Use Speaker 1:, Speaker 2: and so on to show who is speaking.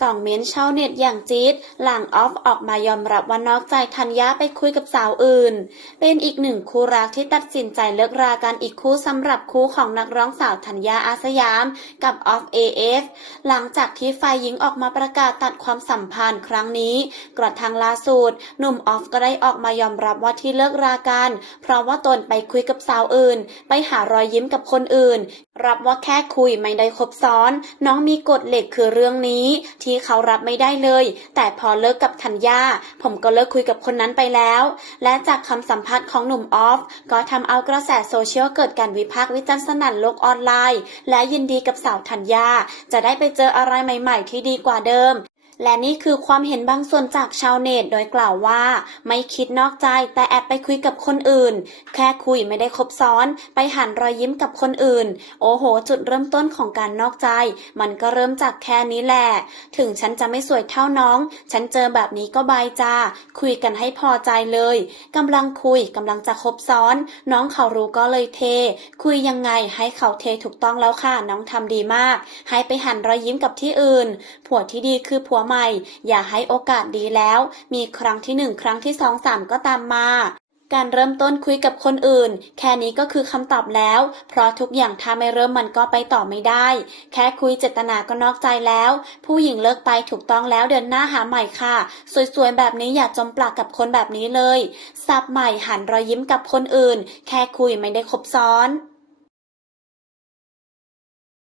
Speaker 1: สองเม้นชาวเน็ตอย่างจี๊ดหลังออฟออกมายอมรับว่านอกใจธัญญาไปคุยกับสาวอื่น เป็นอีกหนึ่งคู่รักที่ตัดสินใจเลิกรากันอีกคู่สำหรับคู่ของนักร้องสาวธัญญาอาสยามกับออฟเอฟหลังจากที่ฝ่ายหญิงออกมาประกาศตัดความสัมพันธ์ครั้งนี้ กระทั่งล่าสุดหนุ่มออฟก็ได้ออกมายอมรับว่าที่เลิกรากัน เพราะว่าตนไปคุยกับสาวอื่น ไปหารอยยิ้มกับคนอื่น รับว่าแค่คุยไม่ได้คบซ้อน น้องมีกฎเหล็กคือเรื่องนี้ที่เขารับไม่ได้เลย แต่พอเลิกกับธัญญาผมก็เลิกคุยกับคนนั้นไปแล้ว และจากคำสัมภาษณ์ของหนุ่มออฟ ก็ทำเอากระแสโซเชียลเกิดการวิพากษ์วิจารณ์สนั่นโลกออนไลน์ และยินดีกับสาวธัญญาจะได้ไปเจออะไรใหม่ ๆ ที่ดีกว่าเดิม และนี่คือความเห็นบางส่วนจากชาวเน็ตโดยกล่าวว่า ไม่คิดนอกใจแต่แอบไปคุยกับคนอื่น แค่คุยไม่ได้คบซ้อน ไปหันรอยยิ้มกับคนอื่น โอ้โห จุดเริ่มต้นของการนอกใจ มันก็เริ่มจากแค่นี้แหละ ถึงฉันจะไม่สวยเท่าน้อง ฉันเจอแบบนี้ก็บายจ้า คุยกันให้พอใจเลยกำลังคุยกำลังจะคบซ้อน น้องเขารู้ก็เลยเท คุยยังไงให้เขาเทถูกต้องแล้วค่ะน้องทำดีมาก ให้ไปหันรอยยิ้มกับที่อื่น ผัวที่ดีคือผัวใหม่ อย่าให้โอกาสดีแล้ว มีครั้งที่หนึ่งครั้งที่สองสามก็ตามมาการเริ่มต้นคุยกับคนอื่น แค่นี้ก็คือคำตอบแล้ว เพราะทุกอย่างถ้าไม่เริ่มมันก็ไปต่อไม่ได้ แค่คุยเจตนาก็นอกใจแล้ว ผู้หญิงเลิกไปถูกต้องแล้วเดินหน้าหาใหม่ค่ะ สวยๆแบบนี้อย่าจมปลักกับคนแบบนี้เลยสับใหม่หันรอยยิ้มกับคนอื่น แค่คุยไม่ได้คบซ้อน